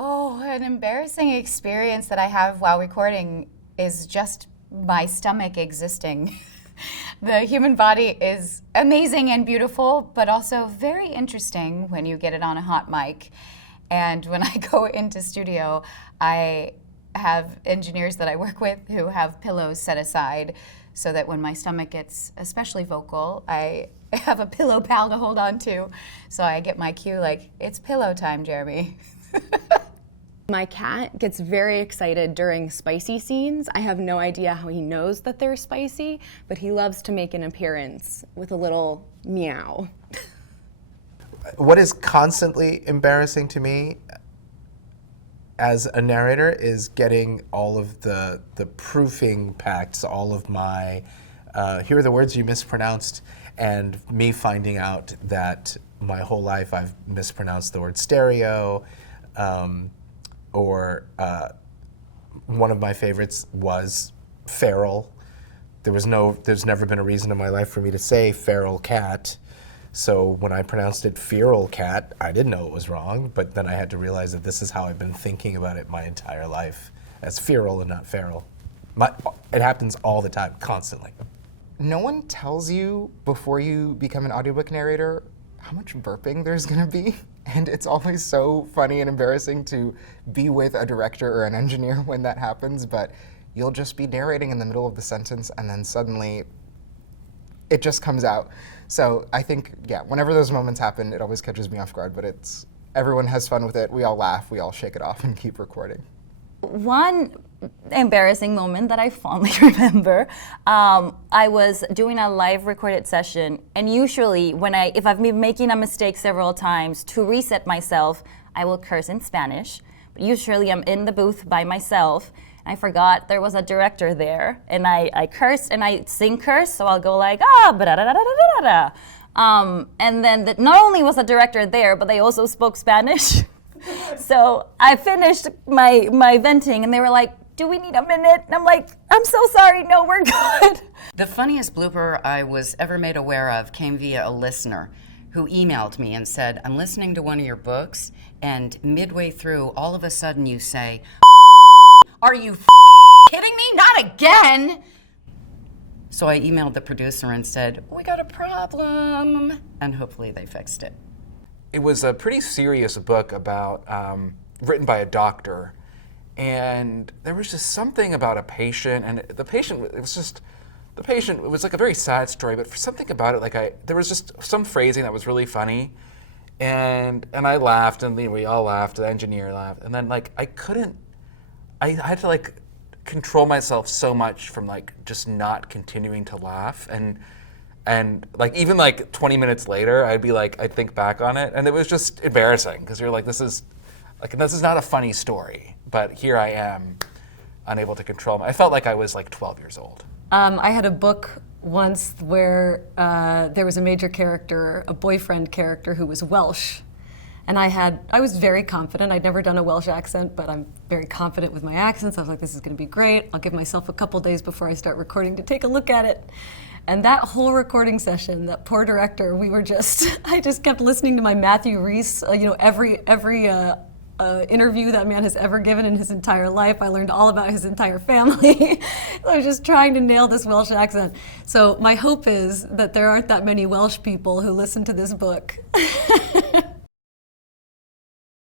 Oh, an embarrassing experience that I have while recording is just my stomach existing. The human body is amazing and beautiful, but also very interesting when you get it on a hot mic. And when I go into studio, I have engineers that I work with who have pillows set aside so that when my stomach gets especially vocal, I have a pillow pal to hold on to. So I get my cue like, it's pillow time, Jeremy. My cat gets very excited during spicy scenes. I have no idea how he knows that they're spicy, but he loves to make an appearance with a little meow. What is constantly embarrassing to me as a narrator is getting all of the proofing packs, all of my, here are the words you mispronounced, and me finding out that my whole life I've mispronounced the word stereo, or one of my favorites was feral. There's never been a reason in my life for me to say feral cat. So when I pronounced it feral cat, I didn't know it was wrong, but then I had to realize that this is how I've been thinking about it my entire life, as feral and not feral. It happens all the time, constantly. No one tells you before you become an audiobook narrator how much burping there's gonna be. And it's always so funny and embarrassing to be with a director or an engineer when that happens, but you'll just be narrating in the middle of the sentence and then suddenly it just comes out. So I think, yeah, whenever those moments happen, it always catches me off guard, but everyone has fun with it, we all laugh, we all shake it off and keep recording. One embarrassing moment that I fondly remember, I was doing a live recorded session, and usually if I've been making a mistake several times, to reset myself, I will curse in Spanish. But usually I'm in the booth by myself, and I forgot there was a director there, and I cursed and I sing curse, so I'll go like, and then not only was the director there, but they also spoke Spanish. So I finished my venting and they were like, do we need a minute? And I'm like, I'm so sorry, no, we're good. The funniest blooper I was ever made aware of came via a listener who emailed me and said, I'm listening to one of your books and midway through, all of a sudden you say, are you kidding me? Not again! So I emailed the producer and said, we got a problem, and hopefully they fixed it. It was a pretty serious book about, written by a doctor, and there was just something about a patient, and it was like a very sad story, but for something about it, there was just some phrasing that was really funny, and I laughed, and we all laughed, the engineer laughed, and then I had to control myself so much from just not continuing to laugh, and even 20 minutes later, I'd think back on it, and it was just embarrassing because you're like, this is not a funny story, but here I am, unable to control I felt like I was 12 years old. I had a book once where there was a major character, a boyfriend character who was Welsh, and I was very confident. I'd never done a Welsh accent, but I'm very confident with my accents. I was like, this is going to be great. I'll give myself a couple days before I start recording to take a look at it. And that whole recording session, that poor director, I just kept listening to my Matthew Rhys, every interview that man has ever given in his entire life. I learned all about his entire family. I was just trying to nail this Welsh accent. So my hope is that there aren't that many Welsh people who listen to this book.